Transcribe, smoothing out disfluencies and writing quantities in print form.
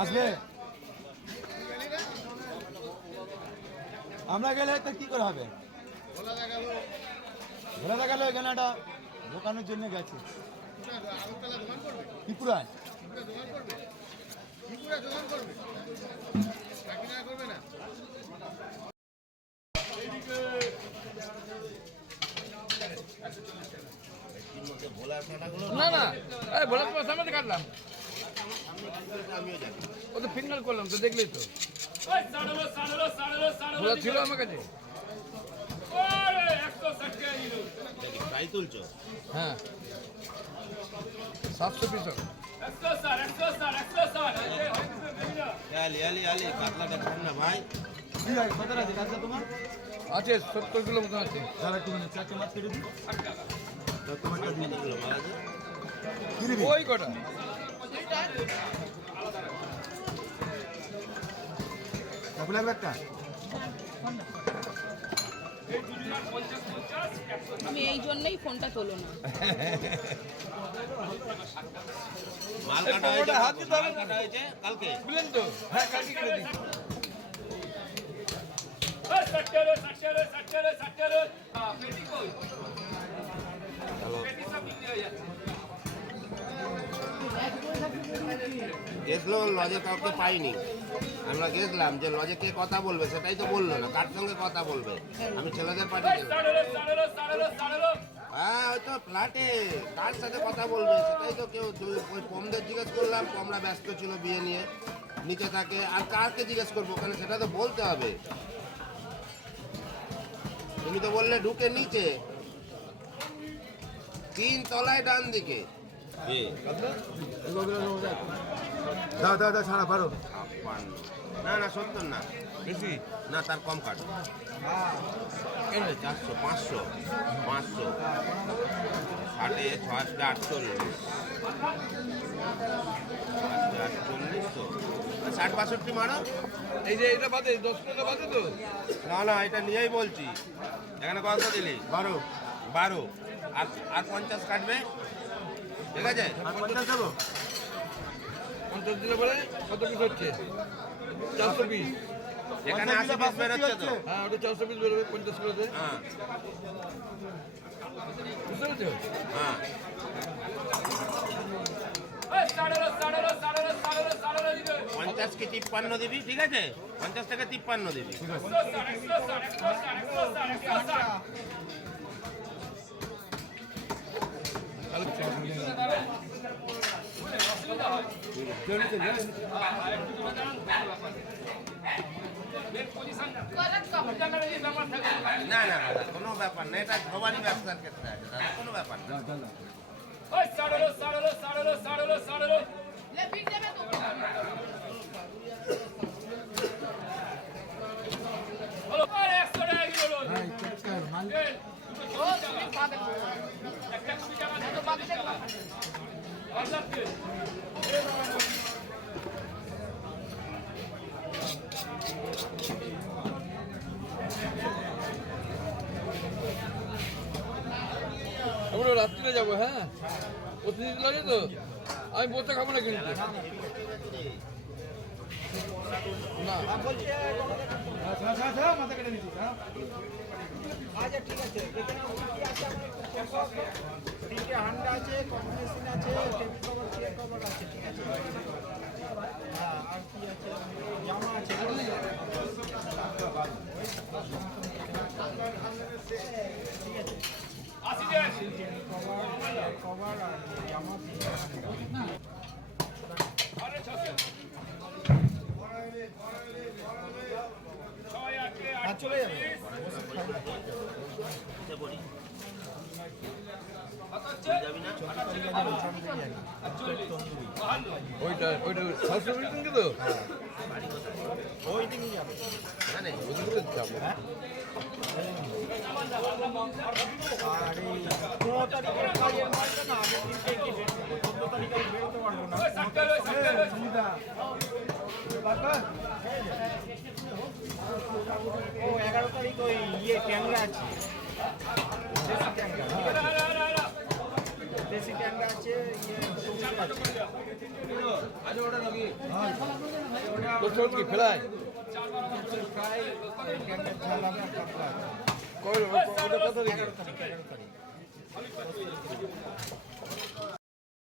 আসবে আমরা গেলে তো কি করে হবে? ঘোরা দেখালো এখানে একটা দোকানের জন্য গেছে ত্রিপুরায়। না না ভোলা তোমার সামনে কাটলাম, ও তো ফিঙ্গার করলাম তো, দেখলেই তো ভোলা ছিল আমার কাছে। হ্যাঁ 700 পিস আছে, 70 কিলো মতো আছে। ওই কটা আমি এই জন্যই ফোনটা তোলো না। কালকে বুঝলেন তো? হ্যাঁ কালকে করে দিই। গেছিল লজে কাউকে পাইনি, আমরা গেছিলাম যে লজে কে কথা বলবে সেটাই তো বললো না, কার সঙ্গে কথা বলবে। আমি ছেলেদের পার্টি হ্যাঁ ওই তো ফ্ল্যাটে কার সাথে কথা বলবে সেটাই তো কেউ, ওই পমদের জিজ্ঞেস করলাম, পমরা ব্যস্ত ছিল বিয়ে নিয়ে নিচে থাকে, আর কারকে জিজ্ঞেস করবো ওখানে সেটা তো বলতে হবে। তুমি তো বললে ঢুকে নিচে 3 তলায় ডান দিকে। দাও দাও দাও ছাড়া পারো না না 70 না। বেশি না তার কম কাট কেন 400 500 500 ষাটে 6 আটচল্লিশ 48 তো 60 62 মারো। এই যে এটা বাদে 10 কিলো বাদে তো না না এটা নিয়েই বলছি। এখানে কত দিলি 12 12 আর 50 কাটবে ঠিক আছে। 50 দেবো 50 দিলে বলে কত পিস হচ্ছে 400 পিস। এখানে 80 পিস বেরোচ্ছে তো। হ্যাঁ ওটা 400 পিস বেরোবে 50 কিলোতে। হ্যাঁ বুঝতে পেরেছো? হ্যাঁ 50 কি 53 দিবি ঠিক আছে। 50 থেকে 53 দিবি। না না দাদা কোনো ব্যাপার না, এটা সবারই ব্যবসার ক্ষেত্রে আছে দাদা, কোনো ব্যাপার না। আমরা রাত্রিরে যাবো। হ্যাঁ প্রতিদিন লাগে তো আমি বসে খাবো না কিন্তু না মাথা কেটে নিচ্ছি। আচ্ছা ঠিক আছে এখানে কি আছে আপনার তিনটে হান্ডা আছে কম্বিনেশন আছে টেবিল কভার চেয়ার কভার আছে ঠিক আছে। হ্যাঁ আর কি আছে জামা আছে ঠিক আছে কভার কভার আর জামা আর চলে যাবে ওইটা 700 পিস কিন্তু তো ওই দিনই যাবে জানে ওইগুলো যাবো। আর এই 15 তারিখের কাজের মালটা না আগের দিন থেকে বের করবো 14 তারিখে আমি বেরোতে পারবো না ও 11 তারিখ ওই ইয়ে ক্যামেরা আছে দেশি ক্যামেরা ঠিক আছে দেশি ক্যামেরা আছে ইয়ে তোর কি ফেলায় প্রায় ক্যামেরা ঝাল হবে আর কাপড় আছে ওটা কত দিকে 11 তারিখ